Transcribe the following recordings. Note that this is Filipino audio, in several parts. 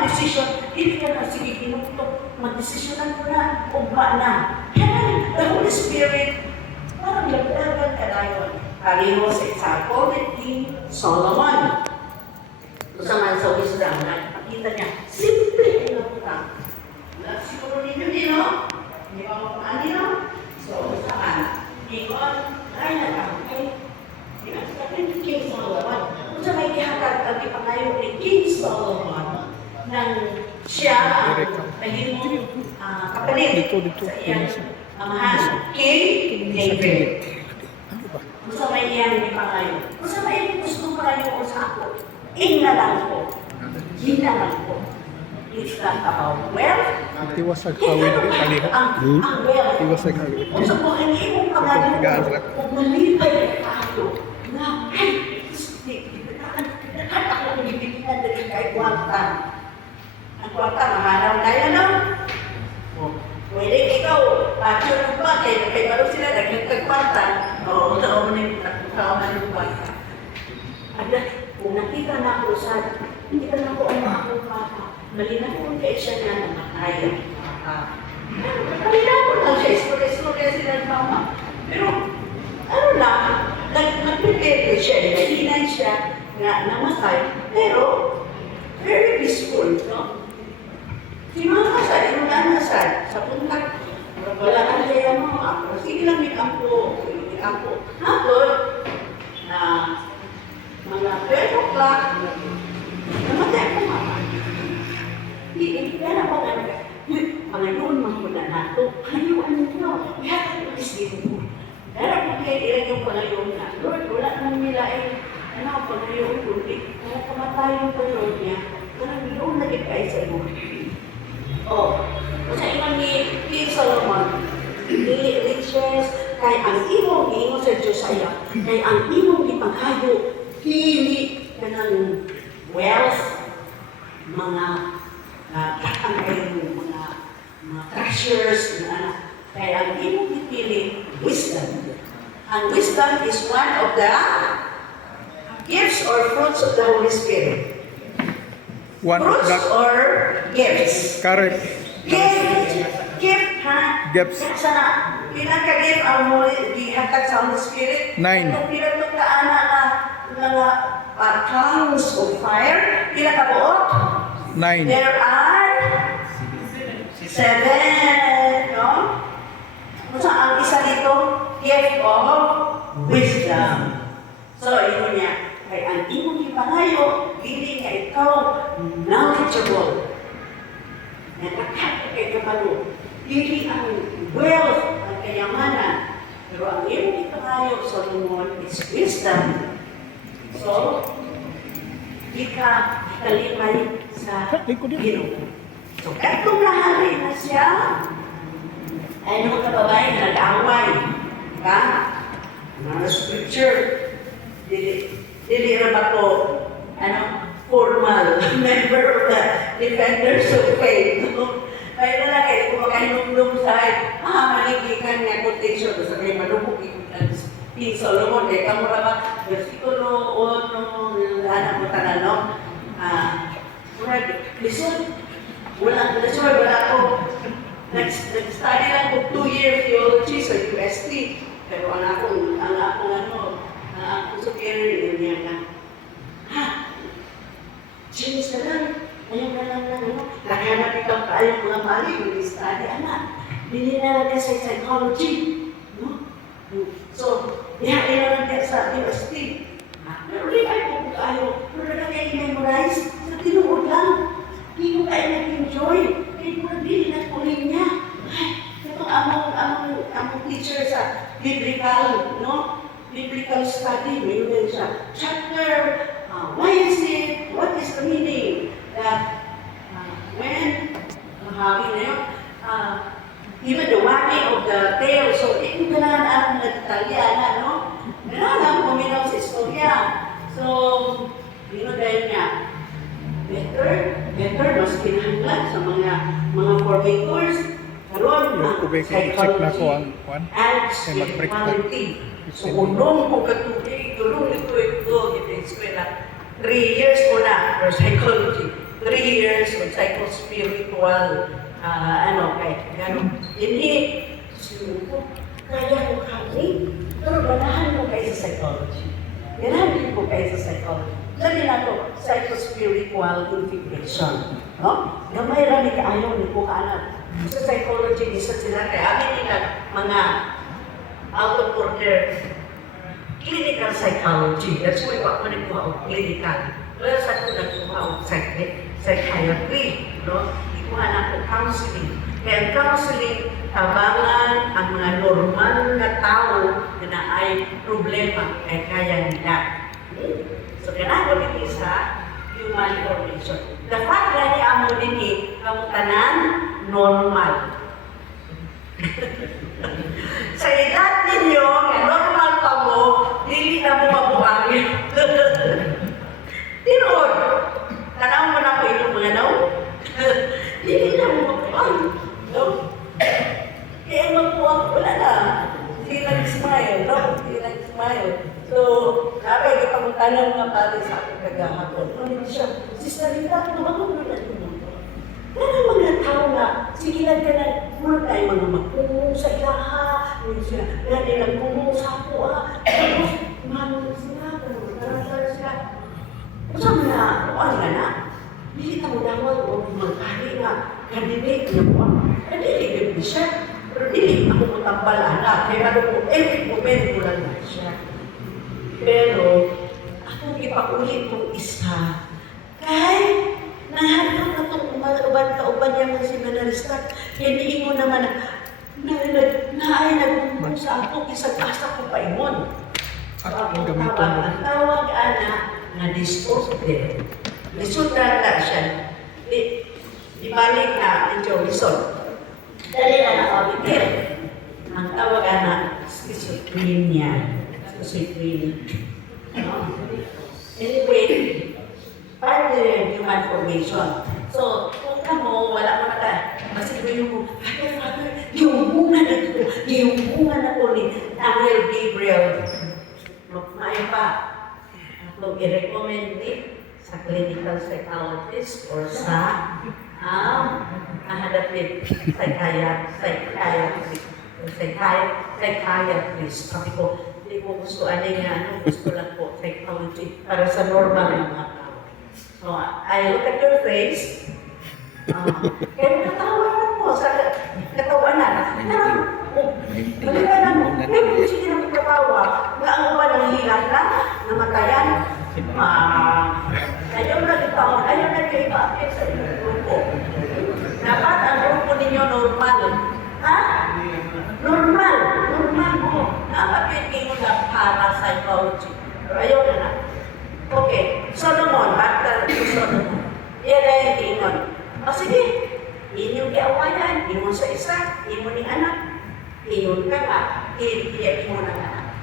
ang decision, hindi ka na, sige, pinuktok, mag-desisyonan ko na, ugma na. Kaya, the Holy Spirit, parang lagdagan ka na yun. Pareho sa example ni King Solomon. Kung saan sa wisdom, nakikita niya, simple ang laputang. Siguro ninyo din, no? Hindi ba mo paano, no? So, saan? Ingon, ay nakakay. Sabi ni King Solomon, kung saan may ihatag ang ipangayon ni King Solomon nang siya naging kapalit sa iyang amahan, King David. Kung saan may iyan ipangayon. Kung saan may gusto pangayon ko sa ako, na lang ko. Hina lang ko. It's not about wealth. Tiwasag hawid di paliho. Ang wealth. Tiwasag hawid. Kung sa mga imong pangalan ko, kung malipay na ako, na, ay, ako kung ibigyan na kahit kwarta. Ang kwarta, mahalaw na yan, no? Pwede ikaw, patyo ng ba, kaya baro sila, naging kwarta. Oo, taon na yung kwarta. Kung nakita na ako sa, hindi ka na ako ang mga papa. Malinaw ko kaya siya na namatay ang papa. Malinaw ko lang siya, istorya sila ng mama. Pero, ano lang, nag-prepare siya, nahinay siya na namatay. Pero, very peaceful, no? Si mama sa, yung nana sa puntak, wala ka siya yung mga ako. Sige lang, may kampo. Hapon, na mga 12 o'clock, namatay ko mama. Hindi na ba nga, Panginoon, magmula na ito. Hayuan mo, ihatag mo isip mo. Pero kung kaya ilan yung Panginoon na, Lord, wala nang nila Panginoon, kundi, kaya kamatay yung Panginoon niya, parang doon naging kayo sa iyo. Sa iman ni King Solomon, dili riches, kay ang imong sa Diyos saya, kay ang imong ipanghayo, dili ka ng wealth, mga mga treasures, kaya ang imong pipili, wisdom. Ang wisdom is one of the gifts or fruits of the Holy Spirit. Fruits or gifts? Correct. Gift, ha? Gifts. Sana, ilang ka-gift ang gihatag sa Holy Spirit? 9. Kung pinatog ka mga tongues of fire, pila ka buot? 9. There are 7, no? Kung ang isa dito, gift of wisdom. So, ito niya, kay ang imong ipangayo, hindi nga ikaw knowledgeable. Nakakata kay kabalo. Hindi ang wealth, ang kayamanan. Pero ang imong ipangayo, Solomon, is wisdom. So, di ka kalimay sa Ginoo. So, katong lahari na siya, ay mga kababayan na nag-away. Diba? Mga scripture, dili ra ba ko, formal member of the Defenders of Faith. Kaya na lang kayo, kung makahinumdum sa maligikan nga quotation, sa kayo malubog ikutan. King Solomon, kaya kamura ba, versikulo 1, anak mo tanan, no? Listen, wala ako. Nag-study lang ko 2-year theology sa UST. Pero ang akong superior niya na, James na lang, ayun na lang, naghanap ikaw kayong mga mali, mag-study, Bili na lang sa psychology. No? So, ihain na lang sa UST. Pero di kayo kung kayo, pero na kayo memorize, sa tinuod lang. Hindi mo kayo nag-enjoy. Hindi mo nabili na kuling niya. Ito among teacher sa biblical, no? Biblical study, mayroon siya. Chapter, why is it? What is the meaning? That when, habi na yun, even the wording of the tale, so ito na ang nagdetalya na, no? Meron kuminaw sa istorya. So, dahil niya, better, mas kinahanglan sa mga formators, karon ang psychology and spirituality. So, unong kung katubig, tulong ito, ito sa eskwela. 3 years ko na for psychology. 3 years of psycho-spiritual, kay gano'n. Hindi, sinuko, kaya ko kami, pero ganahan mo kayo sa psychology. Ganahan ko kayo sa psychology. Sabi na ito, psycho-spiritual integration. No? Gamay rami ka ayaw ni Kuhanan. Sa psychology, isa sila kaya amin nila mga out of order clinical psychology. That's why wako nagkuha og clinical. Wala sa ko nagkuha og psychiatry. No? Ikuha na ko counseling. Kaya ang counseling, tabangan ang mga normal na tao na ay problema ay kaya nila. So, kailangan ko sa human formation. The fact na ni amo din kamutanan, normal. Sa edad ninyo, normal pa mo, dili na mo mabuhangin. Tinod, tanaw mo na po inyong mga naw. Dili na mo mabuhangin. No? Kaya magbuhang, wala na. Hindi nag-smile, no? Hindi nag-smile. So, napay ka pang tanong nga pala sa aking kagahapon. Ano siya? Sister Rita, tumagod mo na ito. Kaya mga tao nga, sige lang ka na, muna tayo mga magpungo sa ilaha, muna sila, kaya nilang pungo sa ako, tapos, manong sila, tarasar sila. Usap na, kuwan nga na, hindi ka mo dawag o magkari nga, kandinig niya po, kandinig niya siya, pero hindi ako matambal anak, kaya ano po, every moment ko lang na siya. Pero, ako ipakulit kong isa, kahit nahanap na itong uban niya mga seminarista, hindi mo naman na ay nagpumpong sa ako, isang asa ko pa imon. At ang gamiton mo. Ang tawag na disorder. Disorder na siya. Ibalik na yung Johnson. Dali na nakabitir. Ang tawag na schizophrenia. Anyway, part of the human formation. So, kung ka mo, wala mo na ka. Kasi yung bunga na ito, yung bunga na ito ni Angel Gabriel. May pa, kung i-recommend it sa clinical psychologist or sa adaptive psychiatrist. Sabi ko, hindi ko gusto gusto lang po psychology para sa normal na mga tao. So, I look at your face, kaya natawanan mo sa katawanan. Maliwanan mo, pero sige na magkatawa, nga ang uban ng hilang na, namatayan, ayaw na itaon, ayaw na kayo bakit sa inyong grupo. Dapat ang grupo ninyo normal. Ha? Normal mo. Dapat yung na parapsychology. Pero ayaw na na. Okay, Solomon, back to Solomon. Yan na yung tingon. O sige, inyong kiawayan, ingon sa isa, ingon ni anak. Iyon ka nga, iyan mo na anak.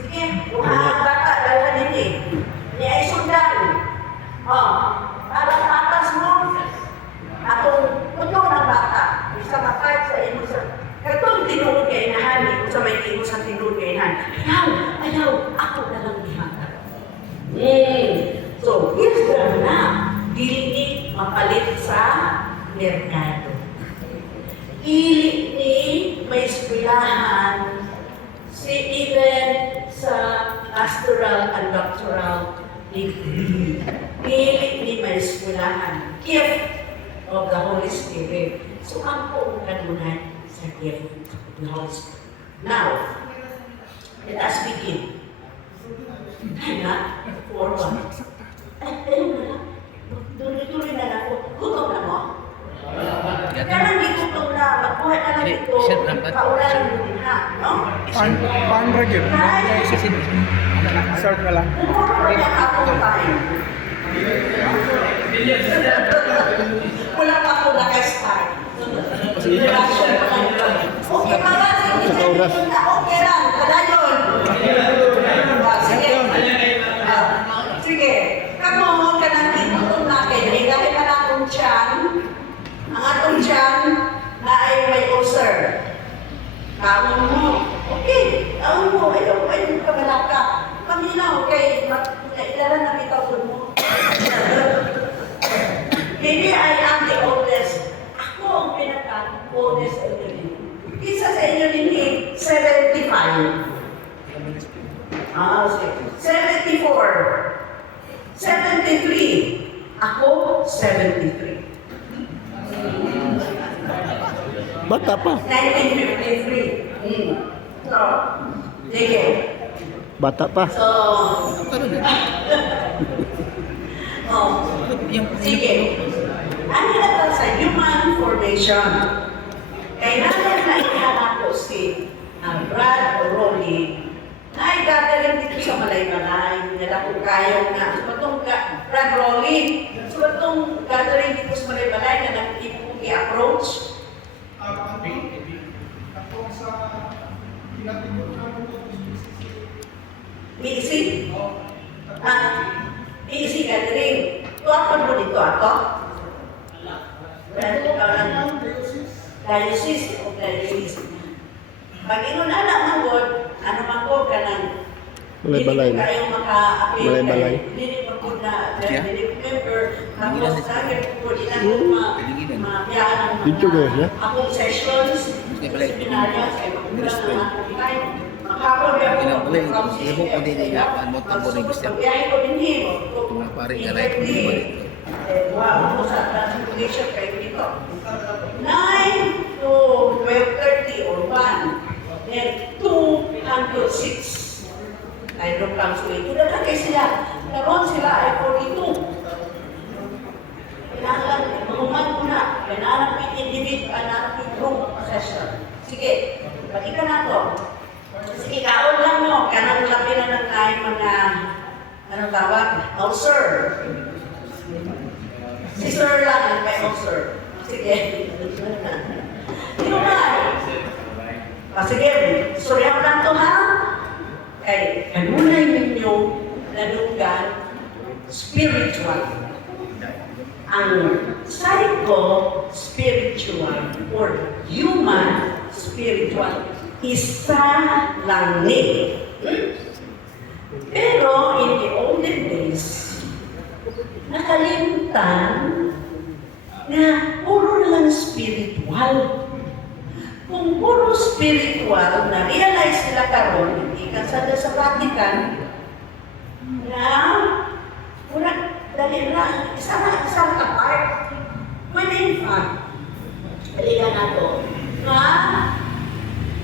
Sige, kung bata, dalawa din ni ay sundan. Para patas mo, atong puto ng bata, isa mapag sa imo sa katong tinuod kay inahan, sa may imo sa tinuod kay inahan. Ayaw, ako na lang ihangad. So, here's the na, dili mapalit sa merkado. Ili ni may eskwelahan si even sa pastoral and doctoral degree. Ili ni may eskwelahan. Gift of the Holy Spirit. So, ang po kanunay sa gift of the Holy Spirit. Now, let us begin. Kaya, for one. Ayun na lang. Tuloy-tuloy na lang ako. Gutom na mo? Kaya lang gutom na. Magbuhay na lang ito. Paulan mo din ha. No? Paano ra gyud? Start na lang. Wala pa ako naka-start. Okay pa lang. Okay lang. Kadayon. Sige. Sige. Kamu ka nang itutok natin. Dahil ka na atong tiyan. Ang atong tiyan na ay may ulcer. Kamu mo. Okay. Kamu mo. Ayaw ka malaka. Paminaw. Okay. Ilalan na kita mo. Okay. Ah, sige. 74. 73. Ako, 73. Bata pa. 1953. So, sige. Bata pa. So, oh, sige. Ano na to sa human formation? Kailangan na ihanap ko si Brad Rolly na ay gagaling dito sa Malay-Malay. Nila kung kayo na. So, itong Brad Rolly, so, itong gagaling dito sa Malay-Malay na nag-ipong i-approach. Easy? Easy gathering. Ito ako mo dito ako? Diocese o diocese. Pag inunala man ko, ano man ko ka ng Malay-Malay. hindi kayo maka-appeal. Malay-Malay. Hindi pa po na member. Tapos dahil po di na po mabiyahan ng Dito guys, ya? akong sessions, seminarya, sa ibang bulan ng aking time. Makapon niya po. Ibo ko din nila, ano tabo rin gusto. Pagbiyahe ko din himo. Mga pare nga like ko ba dito. Wow, sa transportation kayo dito. 9 to 12:30 or 1. Then 2 until 6. I don't come to it. Ito na kayo sila. Karoon sila ay 42. Kailangan, mahuman ko na. Kailangan ko yung individual, kailangan ko yung group session. Sige, balik ka na to. Sige, kaon lang mo. Kanang labi na ng kain mga, anong tawag? Ulcer. Si Sir lang ang may ulcer. Sige. Yung sige, suryaw lang to ha? Kay, kanunay ninyo nadugan spiritual. Ang psycho-spiritual or human spiritual isa lang ni. Pero in the olden days, nakalimutan na puro lang spiritual. Kung puro spiritual, na-realize nila karon, hindi ka sa Vatican, na pura, dali na, isang apart. Pwede in fact, halika na to, na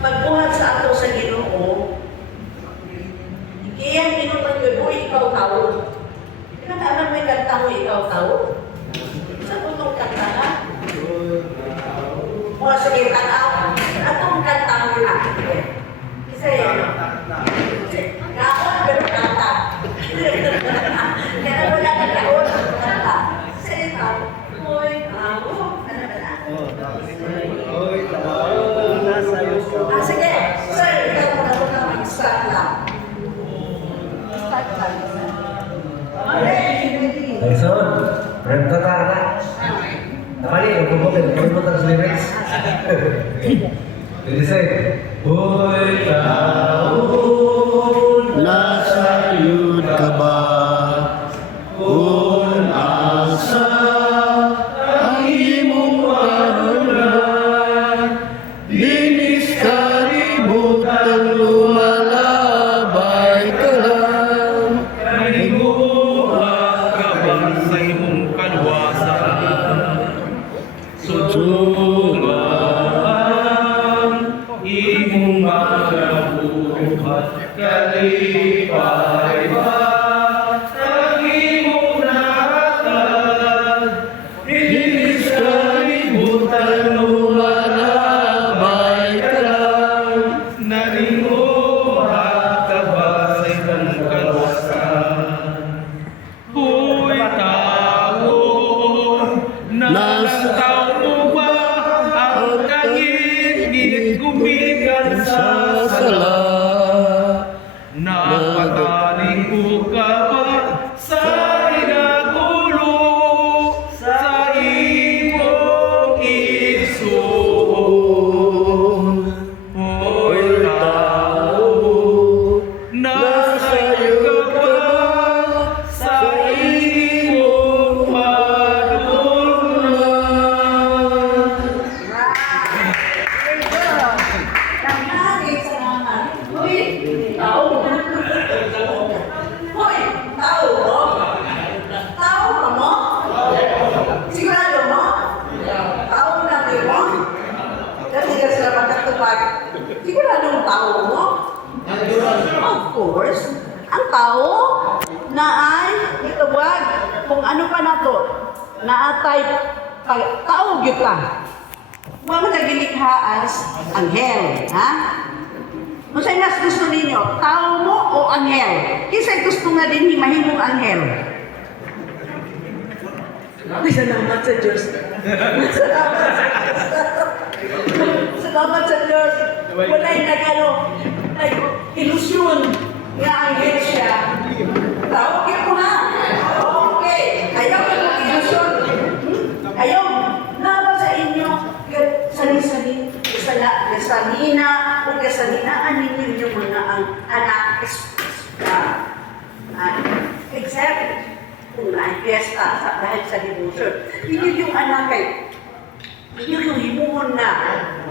pagbuhat sa ato sa Ginoo, kaya ginutan ko, ikaw tao. Alam may kanta mo, ikaw tao? Sa putong kanta na? O sige, tanaw. Atong kanta mo na. Kasi, kaon pero kanta. Kaya wala ka kaon, kanta. Kasi ikaw, oy, tao. Ano ba na? Oy, tao. Ah, sige. Sir, ikaw mo na mag-start lang. Start lang. Okay. Nelson, rem ka ka. naatay taog yun ka. Huwag mo nagilikhaas anghel, ha? Masay mas gusto ninyo, tao mo o anghel? Kisa'y gusto nga din mahimong anghel. Salamat sa Diyos. Salamat sa Diyos. Wala'y nagano, ilusyon nga anghel siya. Tawag ko ha. Okay. Ayaw ka ng ilusyon. Ayaw. Naba sa inyo, sali-sali, kasalina, o kasalinaan ninyo yung mga anak except kung na-fiesta dahil sa devotion. Hindi yung anak ay inyo yung himuhon na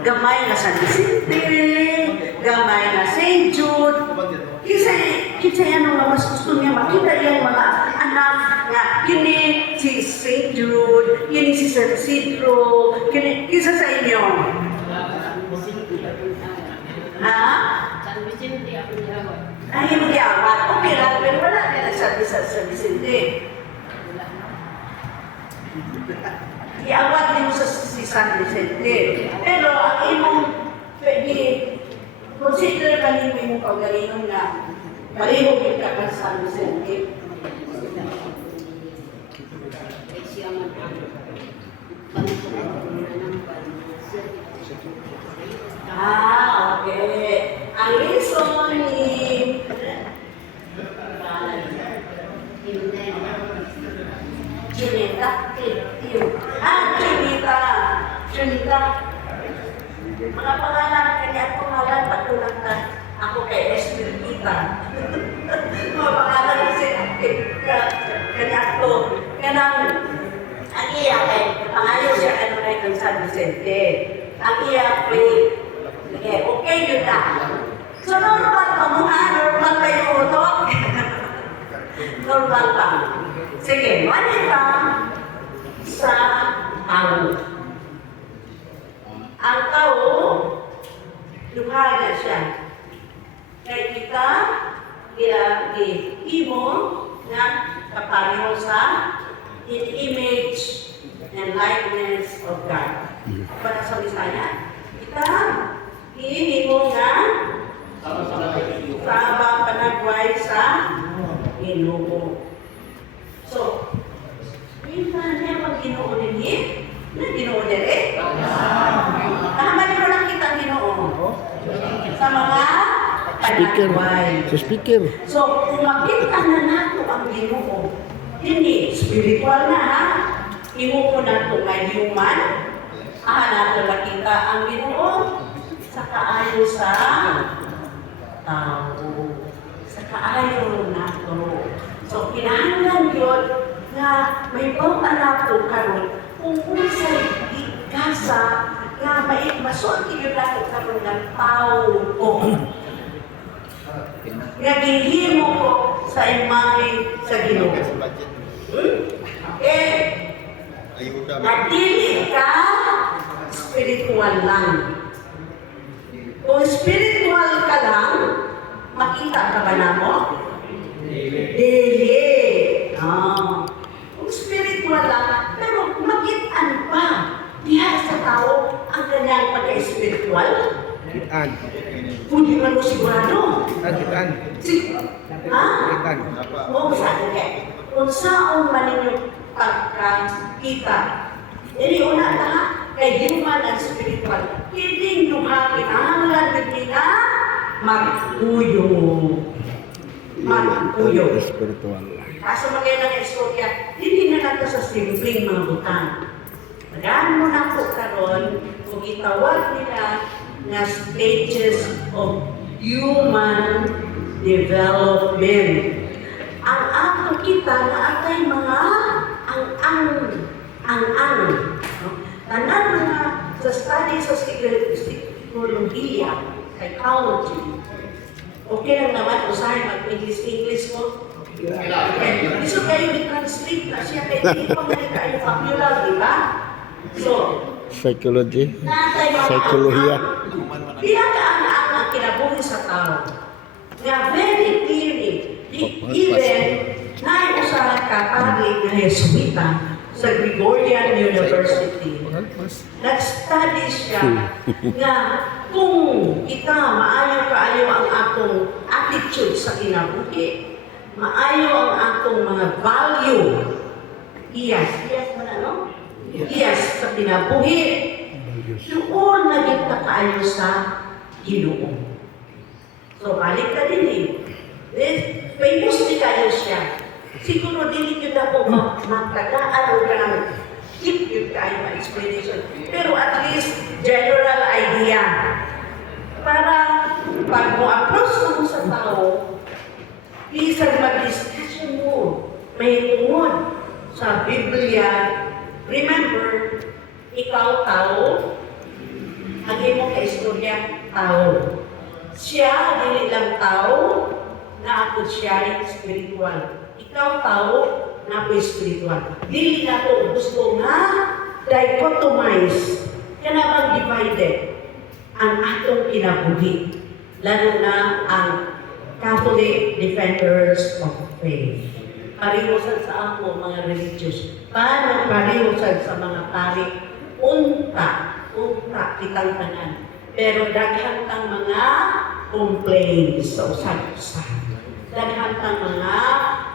gamay na San Vicente, gamay na St. Jude. Kasi ano nga mas gusto niya makita yung mga anak nga kini si St. Jude, kini si San Isidro, kisa sa inyo. Ha? San Vicente ako nilawat. Ay, hindi awat. Okay lang, pero wala na nagsabi sa San Vicente. Iawat din mo sa si San Vicente. Pero ang imong pwede, consider ka rin mo yung kagalingon na malihog yung ka sa San Vicente. Ay siya man ang pangkukunan ng Okay. Ang reason ni Junita. Junita. Mga pangalan, kanya ang pangalan, patulang ka. Ako kay Espirita. Mga pangalan kasi, kanya ako. Kanang, ang iya kay, pangalan siya, ano na yung San Vicente. Ang iya kay, okay yun na. So, normal pa mo ha? Normal pa yung utok? Normal pa. Sige, mali ka sa tao. Ang tao, luhay na siya. Kaya kita, imo na kapareho sa in image and likeness of God. Para sa Bisaya, kita, iinimo nga sabang panagway sa Ginoo. So, kita niya pag Ginoo din na Ginoo din Kahaman mo lang kita ang Ginoo sa mga Speaker. panagway. Sa speaker. So, kung makita na nato ang Ginoo, hindi, spiritual na ha, imo ko na ito may human, nato makita ang Ginoo sa kaayo sa tao, sa kaayo nato. So, kinahanglan yun na may pang-anato karon kung unsay ikasa nga masulti yun nato karon ng tao ko. Nga gihimo ko sa imahe sa Ginoo. Nadili ka spiritual lang. Kung spiritual ka lang, makita ka ba na mo? Dili. Kung spiritual lang, pero makitaan pa. Diha sa tao ang kanyang pagka-spiritual. Kitaan. Kung di man mo sigurado. Kitaan. Ha? Kitaan. Oo, sabi ka. Kung saan man ninyong pagkakita. Hindi una na, kay human and spiritual. Hindi nyo kinahanglan din na mag-uyo. Mag-uyo. Spiritual. Kaso magay ng istorya, hindi na nato sa simpleng mga butang. Magaan mo na po karon kung itawag nila na stages of human development. Ang ato kita na atay mga ang tanan mga sa studies sa psikolohiya, psychology. Okay lang naman, usahay mag-English mo. Okay. Gusto kayo i-translate na siya kay hindi pa nga kayo popular, di ba? So, Psychology. natay mga Psycholohiya. Bilang ang kinabuhi sa tao. Nga very clearly, even na usahan ka pari na Jesuita, sa Gregorian University. Mas Nag-study siya nga kung kita maayo-kaayo ang atong attitude sa kinabuhi, maayo ang atong mga value, iyas man ano? Iyas sa kinabuhi, doon naging kaayo sa Ginoo. So, balik ka din eh. Famous din kayo siya. Siguro dili yun ako magtagaan o ganang keep yun kayo na explanation. Pero at least, general idea. Para pag mo approach mo sa tao, isang mag-discussion mo, may tungod sa Biblia. Remember, ikaw tao, ang imong kaistorya, tao. Siya, dili lang tao, na ako siya spiritual. Ikaw tao, na ako spiritual. Dili na ako gusto nga dichotomize, kanabang divided ang atong kinabuhi. Lalo na ang Catholic Defenders of Faith. Parihusan sa ako, mga religious. Paano parihusan sa mga pari? Unta kitang tanan. Pero daghan kang mga complaints sa usan-usan. Daghan kang mga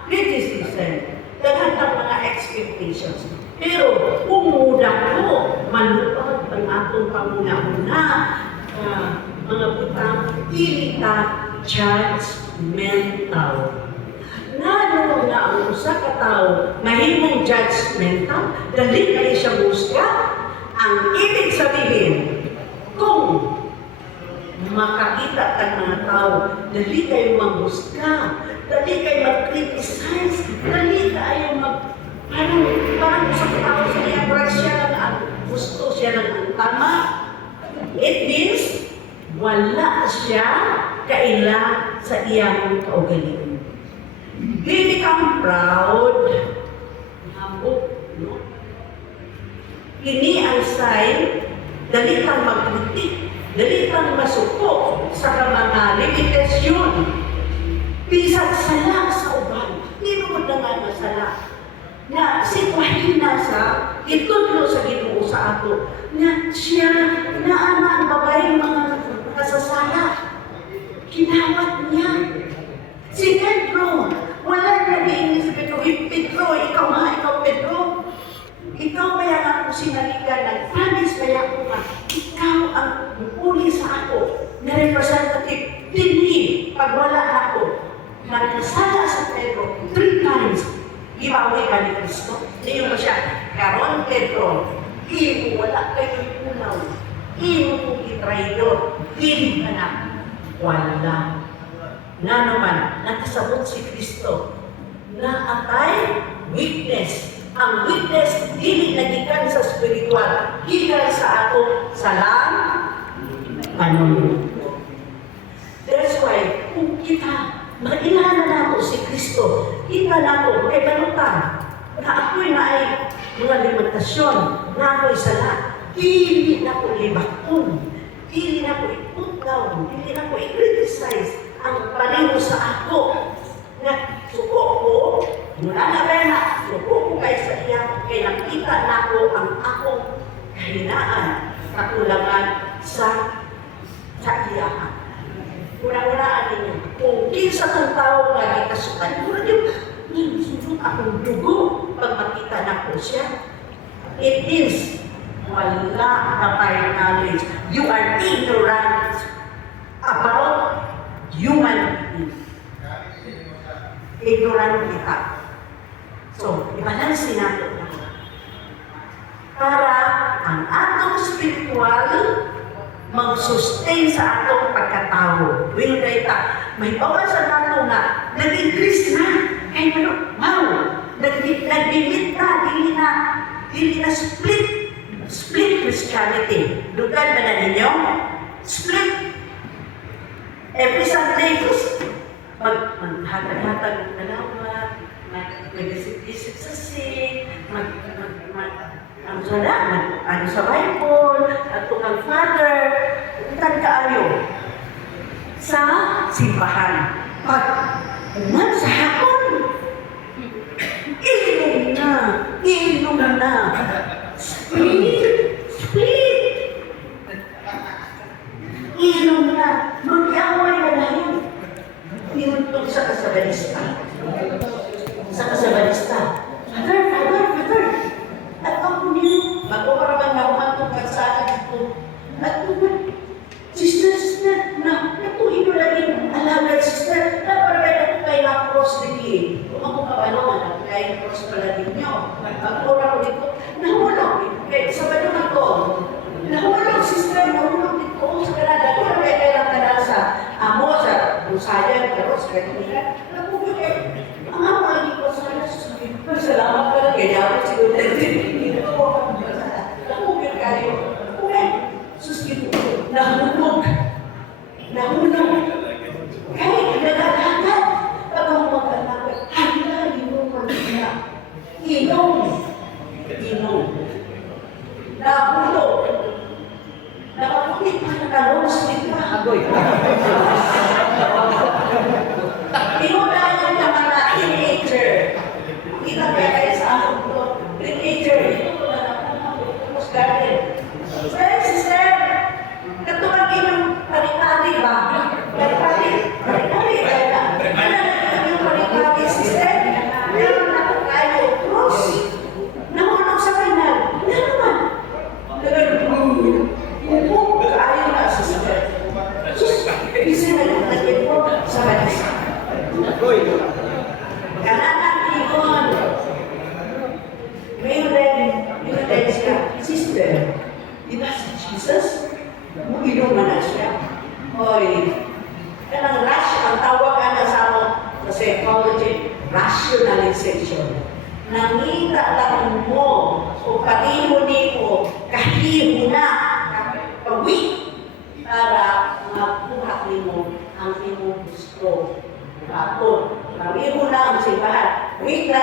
criticism. Daghan kang mga expectations. Pero kung muda ko, manuod ang atong pamuna-una, mga butang, dili ka judgmental. Nano nga ang usa ka tawo mahimong judgmental, dali kayo siya musga. Ang ibig sabihin, kung makakita tag mga tao, dali kayo mangusga, dali kayo mag-criticize, dali kayo parang sa tao sa iyang siya lang ang gusto, siya lang ang tama. It means, wala siya kaila sa iyang kaugalingon. They become proud, hambog, no? Ini ang sign, dali kang magkritik, dali kang masuko sa mga limitasyon. Bisag sala sa uban, tinunod na nga masala. Na sitwahin na sa itudlo sa Ginoo sa ato, na siya na ang babaeng mga kasasala. Kinawat niya. Si Pedro, wala na diin si Pedro. Pedro, ikaw Pedro. Ikaw kaya nga kung sinalikan, nag-promise kaya ko nga, ikaw ang uli sa ako na representative. Dili, pag wala ako, nagkasala sa Pedro 3 times, ibawi ka ni Cristo. Hindi mo siya, karon Pedro, imo wala kayong unaw, imo kong itraidor, dili ka na. Wala. Na naman, nakasabot si Kristo na atay witness. Ang witness, dili nagikan sa spiritual, gikan sa ato salang panunod. That's why, kung kita, mailanan na ako si Kristo, kita na ako, kay balutan, na ako'y na ay mga limitasyon, na ako'y sala, dili na ko libakon, dili na ko iputlaw, dili na ko i-criticize ang paningo sa ako, na suko ko, mula na ba na, suko ko kayo sa iya, kaya nakita na ko ang akong kahinaan, kakulangan sa iyahan. Una-unaan ninyo, kung kinsa kong tao lagi kasukan, mura yung sunod akong dugo pag makita na ko siya. It is wala ka tayong knowledge. You are ignorant about human beings. Ignorant kita. So, ibalansin natin na. Para ang atong spiritual mag-sustain sa atong pagkatao. Will data, may bawas sa nato nga, nag-increase na. Ay, pero, wow, nag-limit na, dili na split Christianity. Dugan ba na ninyo? Split. Every Sunday, maghatag-hatag ng dalawa, mag-isip-isip sa sin, ano sa Bible, at tukang Father, itan kaayo sa simbahan. Pag uman sa hapon, iinom na kanila. Naku, ang amali ko sana salamat pala kaya ako siguro hindi ko ako nakupit kayo. Okay, suskito ko, nahulog. Kahit nagagagat, pag ako magkalagat, hala, inuman niya. Inom. Nahulog. Nakapukit pa na kalong sa ito. Agoy. Inunayan ng mga teenager. Kita kaya kayo sa akin ko. Teenager, ito ko na nakapagpapos garden. Sir, sister, katulad ng paripati ba? Paripati. Kaya yung paripati, sister, meron na po tayo cross. Nahulog sa kanal. Yan naman. Upo, kaayon na, sister. Sus, isa na yung naging po sa kanisa. Kananan ikon. Ngayon siya, sister, di ba si Jesus? Inuman na siya. Hoy, kanang ang tawag ka na sa mo sa psychology, rationalization. Nangita lang mo o pati-mo kahiho na, pawik, para makuha mo ang imong gusto. Ako, pawik mo na ang simbahan. Week na,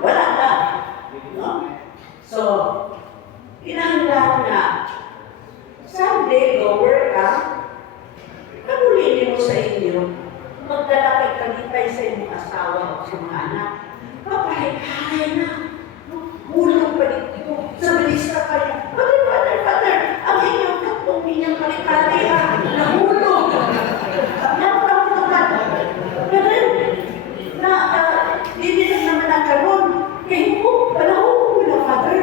wala na. No? So, kinahanglan na, someday, gower ka, kamulinin mo sa inyo, magdala kay kalipay sa inyong asawa o sa mga anak. Papahay-pahay na. Hulog pa dito. Sa balista kayo. Father, ang inyong katong inyong kalikali nahulog. Napakamutukan. Ganun. Hindi lang naman ang karoon. Kaya ko, panahon ko na, Father.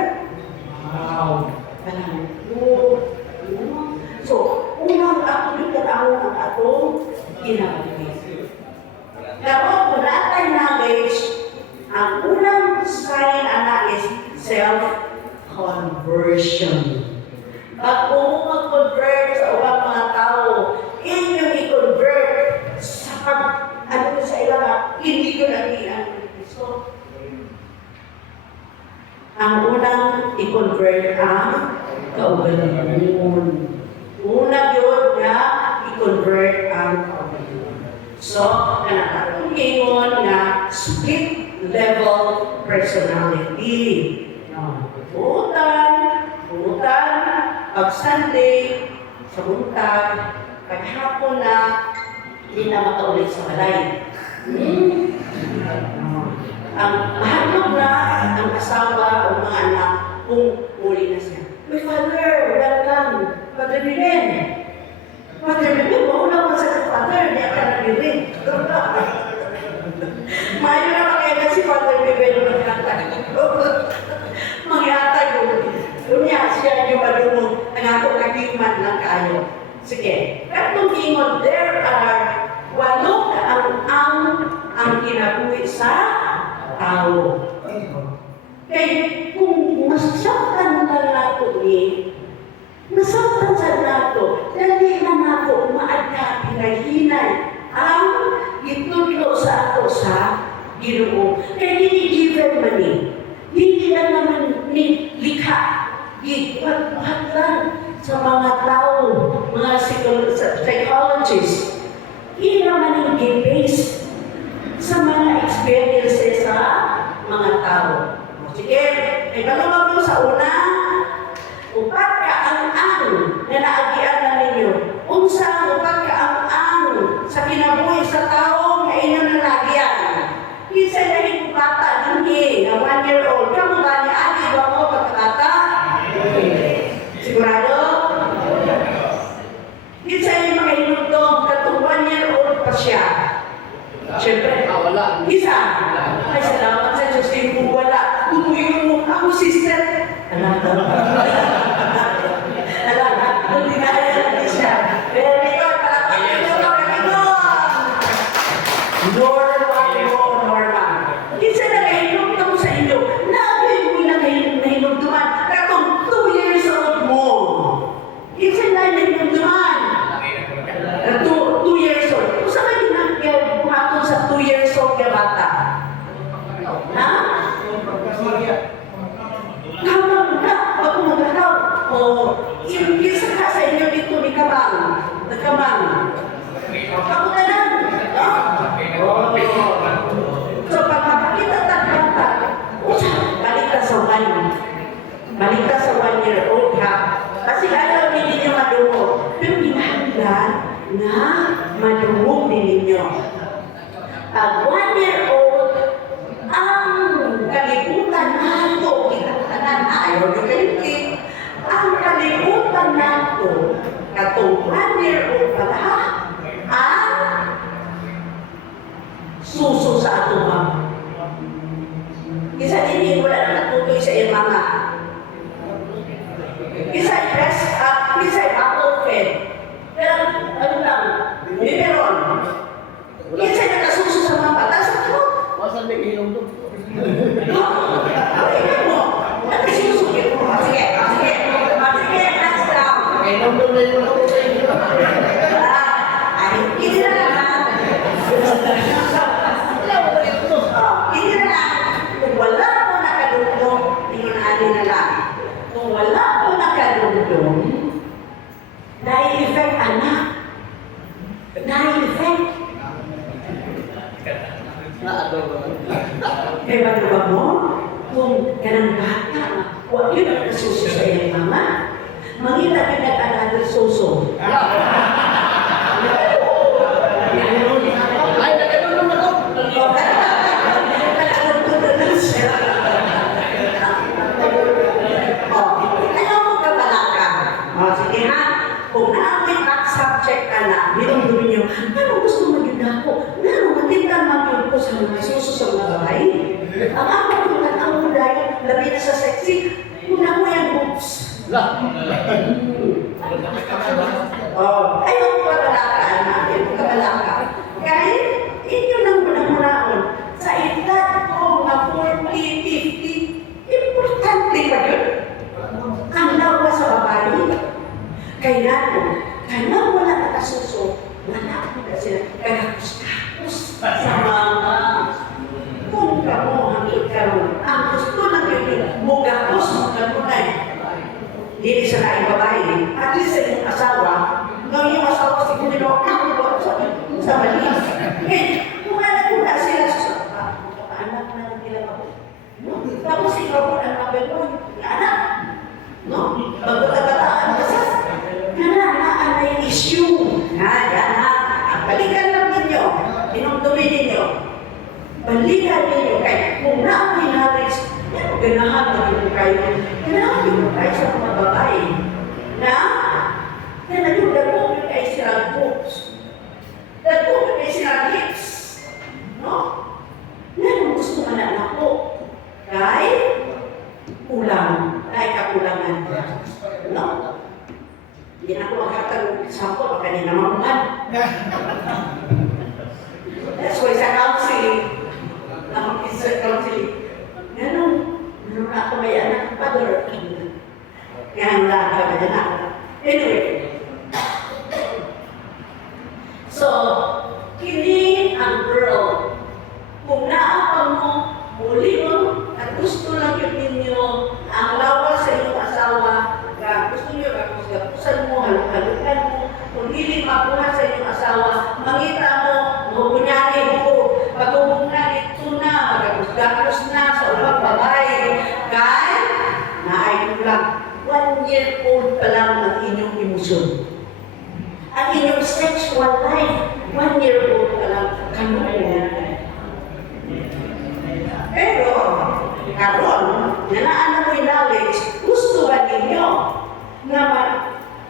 Wow. Panahon ko. So, unang ako dito ang atong ginagawa. Dapat kung natin knowledge, ang unang sign is self-conversion. Pag mag-convert sa ubang mga tao, inyong i-convert sa sa ilang, hindi ko natin ang Kristo. Ang unang i-convert ang kaugalingon. Unang yun na i-convert ang kaugalingon. So, kanakatong gingon nga split level personality. Buutan, pag Sunday, sa buntag, paghapon na, hindi na makaulit sa balay. Ang mahatlog na ang asawa o mga anak kung uli na siya. My Father, welcome. Father Bilen. Father Bilen, mauna ko sa Father, hindi ka nabirin. Mayo na makaya si Father Bilen ng kanta. Mangyatag yun. Dunya siya yung madunong ang ako kagiman ng kayo. Sige. Katong ingon, there are walo ka ang kinabuhi sa tao. Kaya kung masaktan na nato nasaktan sa nato, dali na nato umaadya pinahinay ang itutlo sa ato sa Ginoo. Kaya hindi given man hindi na naman ni likha. Gigwat-wat lang sa mga tao, mga psychologists. Hindi naman yung gi-base sa mga experiences sa mga tao. Sige, may kalumag mo sa una, upat ka ang na naagian na ninyo. Unsa upat ka ang sa kinabuhi sa tao na inyong nalagian. Kinsa na yung bata din na 1 year old. Kamu ba ni Adi ba mo pagkata? Sigurado? Kinsa yung makainugtong katong 1 year old pa siya. Siyempre, wala. Isa. Ay, salamat sa Diyos yung wala. Tumuyo mo ako, sister. Kung dinaya natin siya. Very good. Palapagin mo na kami Norma. Kinsa na kainugtong sa inyo. Naabay mo na kainugtuman. Katong 2 years old mo. Kinsa na kainugtuman. 2 years old. Kung saan kayo Balik ka sa 1 year old ha. Kasi ayaw din ninyo madungo. Pero ginahanglan na madungog din ninyo. Pag 1 year old, ang kalibutan nato, kinatanan ayaw yung kalimtin, ang kalibutan nato, katong 1 year old pala, ang suso sa atong mama. Isa din wala na natutoy sa iyong mga. Isa press up, isa apple fed. Pero ano lang, biberon. Isa nakasuso sa mga bata sa ako. Masa may ilong doon? Mo. Nakasuso ko. Sige, sige. Sige, hands down. Ilong doon na yung ako sa inyo. Ay, hindi na lang. Hindi na lang. Kung wala mo nakadugtong, tinunali na lang. Kung wala mo nakadugtong, dahil effect anak. Dahil effect. Kaya ba mo? Kung kanang bata, huwag yun ang nasuso sa iyong mama. Mangita pinag-aral suso. Ay, nagano'n naman ako. Ayaw mo ka pala ka. Sige ha, kung naamoy at subject ka na, binundumin nyo, ano gusto maging ako? Ano, matindan mag-yun ko sa mga suso sa mga babae? Ang ako kung nag-amo dahil, labi na sa sexy, kung ako yung boobs. Ayaw mo ka pala ka, anak, ayaw mo ka pala ka. Kahit, inyo nang muna-munaon, sa edad ko na 40, 50, importante pa yun. Ang lawa sa babae. Kaya wala nakasuso, wala ko na sila kagapos-kapos sa mga kung kamo ang ikaroon. Ang gusto ng yun, mugapos mo kanunay. Hindi sa laing babae. At least sa inyong asawa, ngayon yung asawa si Kumino, sa mali. Kung anak sila sa anak na lang nila ako. Tapos ikaw po ang nabelon, anak. No? Magkatabataan kasi. Na yung issue. Balikan lang ninyo. Tinumtumin ninyo. Balikan ninyo. Kaya kung na-amoy natin, ganahan na din kayo. Ganahan din kayo sa mga babae. Na nagugagog kayo silang books. Nagugagog kayo silang hips. No? Yan ang gusto man na ako. Kaya kulang. Kaya kakulangan. No? Hindi na ako magkatang sample, baka hindi naman man. That's why sa counseling, sa counseling, ganun na ako may anak, father. Kaya wala ka may anak. Anyway, so, kini ang girl. Kung naapang mo, muli mo, at gusto lang yun ninyo, ang lawas sa inyong asawa, gusto nyo, gapusan mo, halukan mo, kung hindi makuha sa inyong asawa, mangita mo, mabunyari mo, pag-ubong na, ito na, magagos-gapos na, sa ubang babae, kaya, naayun lang, 1 year old pa lang ang inyong emosyon. Ang inyong sexual life, 1 year old pa lang, kanuon. Pero, karon, nanaan mo yung knowledge, gusto ba ninyo na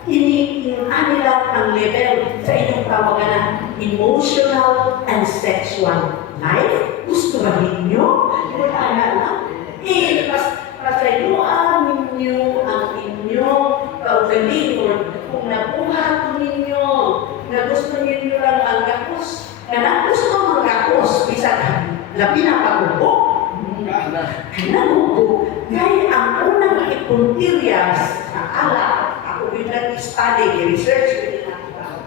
iniinani lang ang level sa inyong tawagan emotional and sexual life? Gusto ba ninyo? Wala na lang. Pasayuan ninyo ang inyong kaugalingon kung nabuha ko ninyo na gusto ninyo lang ang gapos. Kaya gusto mo ang gapos, bisa labi na pag-ubok. Nagubo, dahil ang unang ipuntirya sa alak, ako din nag-study, research din natin.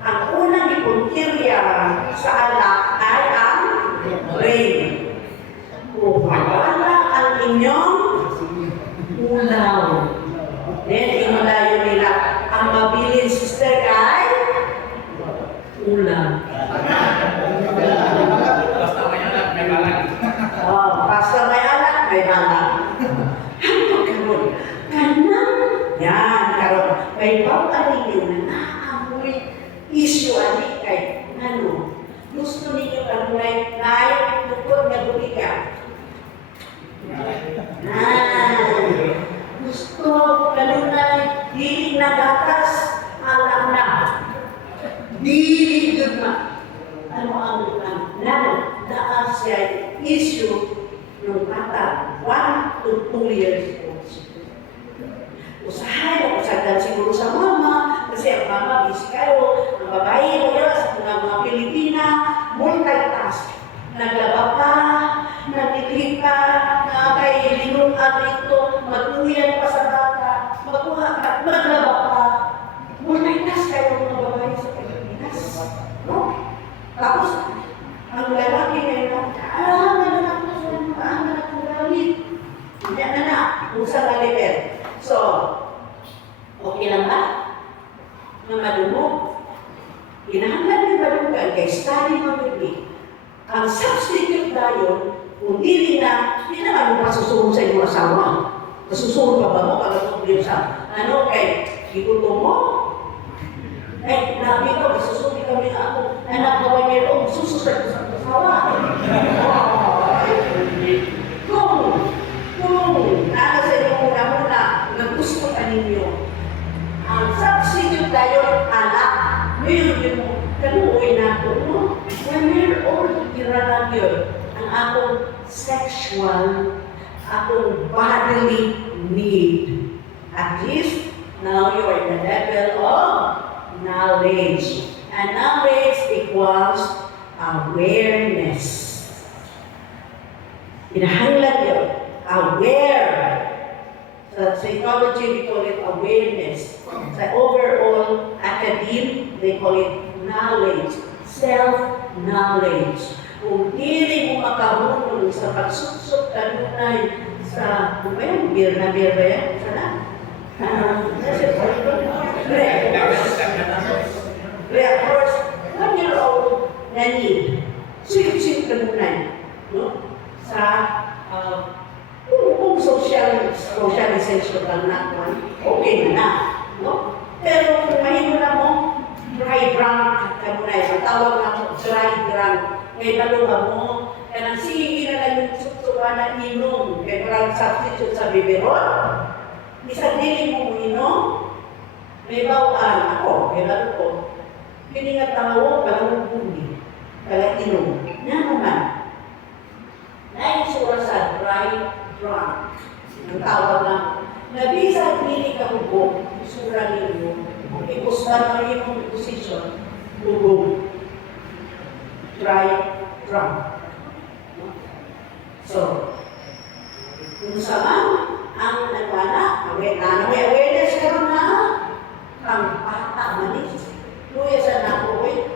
Ang unang ipuntirya sa alak ay ang brain. Kung mawala ang inyong ulaw. Then, inulayo nila, ang mabilis sister ay ulam. Basta may alak, may balang. Yan, karon may bawal ninyo na naamoy issue ani kay ano. Gusto ninyo kanunay na tukod nga butika. Gusto kanunay dili nagatas alam na. Dili gyud na. Ano ang naa siya issue ng bata 1 to 2 years old. Usahay, usahan siguro sa mama, kasi ang mama, busy kayo, ang babae, sa mga Pilipina, multitask. Naglaba pa, nagtitrik ka, kay linunan ito, magtuhian pa sa bata, magkuha ka, maglaba pa. Multitask kayo mga babae sa Pilipinas. No? Tapos, ang lalaki ngayon, mananak ko galit. Yan na, usang alipet. So, okay lang ba? Na madumog. Kinahanglan may madumgan kay study mabibig. Ang substitute dayon, kung hindi naman mo masusunod sa inyong asawa. Masusunod pa ba mo pag ito sa ano kay gigutom mo? Nabi ko, masusunod kami na ako. Anak na 1 year old, susunod sa asawa. Kung nasa sa inyong muna-muna, gusto ka ninyo. Ang substitute tayo, anak, mayroon yun mo, kaluoy na ako, no? 1 year old, kiralang yun. Ang akong sexual, akong bodily need. At least, now you are in the level of knowledge. And knowledge equals awareness. Pinahanglan yun. Aware. Sa psychology, we call it awareness. Sa overall academe, they call it knowledge. Self-knowledge. Kung dili mo makahulog sa pagsuksok kanunay sa, ano ba yan? Beer ba yan? Sana? Of course, 1 year old na need. Sip-sip kanunay. No? Sa kung socialization lang natin, okay na. No? Pero kung mahino na mo, dry drunk, kamo na yung tawag na mo, dry drunk, may balunga mo, kanang sige na lang yung suksuwa na inom, kaya parang substitute sa biberon, isang dili mo inom, may bawaan ako, may lalo ko, piningat tao, palang bumi, palang inom, na naman. Naisura sa dry drunk. Ang tawag na, nabisa hindi ka hubog, isura ninyo, ipustan na yung position, hubog, dry drunk. So, kung saan ang nagwana, may awareness ka na, ang bata manis, luya sa nakuwi,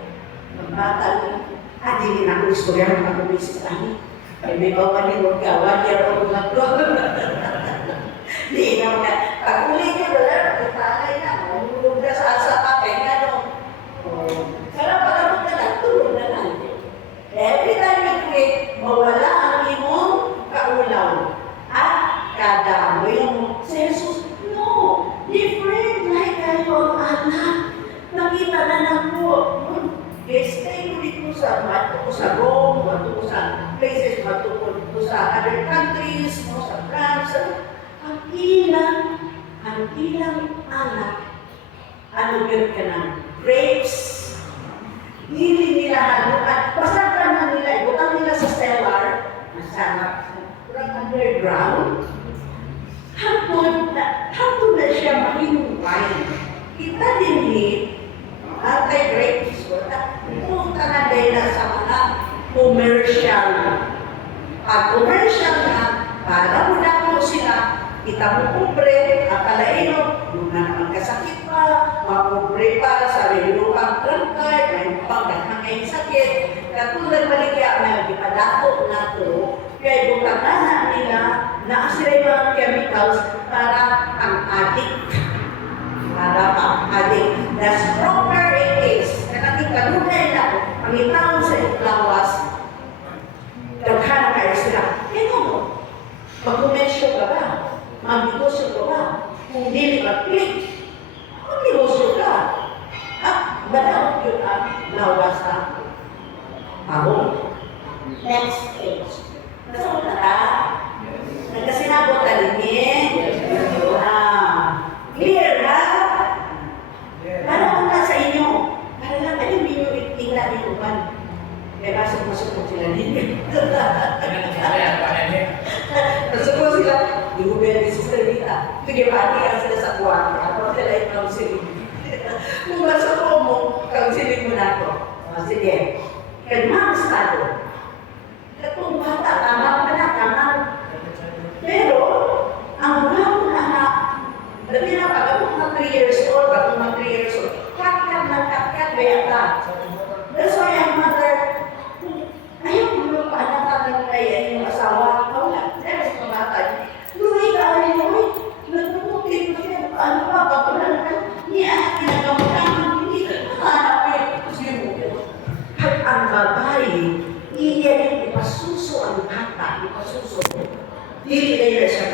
ang bata niya, hindi na ako istorya, ako misis ani. May bawa ni Lord Gawa, niya ako na ko. Di na mga, pag-uli niyo doon, putalay na, umulog na sa asa pa, kaya nga doon. Kaya pag-abot na lang, tulog na lang. Every time you quit, mawala ang imong kaulaw. At kadamoy mo, si Jesus, no, different like kayo ang anak. Nakita na na po. Stay mo dito sa Rome, matuko sa places, matuko sa other countries, sa France. Ang ilang anak, ano yun ka na, grapes, hindi nila haluan, pasakan na nila, ibutang nila sa cellar, masarap, kurang underground, hapon na siya mahinuway. Kita din anti-grapes, punta na din sa mga commercial. Pag commercial na, para mo na po sila, kita mo kubre, akalaino, yung na naman kasakit pa, makubre pa, sarili mo pang trangkay, may pangkakangay sakit, katulad maligya na ipadato na ito, kaya butang na nila, na sila yung mga chemicals para ang addict. Para ang addict. The stronger it is, nakating kanunay na, pangitaw sa lawas, daghan kayo sila. Ito mo, mag-commercial ka ba? Mag-negosyo ka ba? Kung dili mag-click, kung negosyo ka, badaw yun ang lawas na ako. Next stage. Nasunod na ka? Nagkasinabot ka rin clear ha? Para kung nasa inyo, para lang kayo hindi nyo tingnan yung upan. Kaya masok sila din. Masok sila, di ko pwede si Sarita. Sige, pati ang sila sa kwarto. Ako sila yung counseling. Kung masok mo, counseling mo na ito. Sige. Kalma ang estado. Kung bata, tama ka na, tama. Pero, ang mga anak, dati na pag ako mga 3 years old, bago mga 3 years old, kat-kat, baya ka. That's why ang mother, ayaw ko yung paanak-anak na yan, yung asawa, wala. Dahil sa mga bata, luwi ka, nagpuputin mo siya, ano ba, patulan ka, niya, kinagamutan, hindi ka mahanapin. Kasi mo, pag ang babae, iyan yung ipasuso ang bata, ipasuso. Dili na yun siya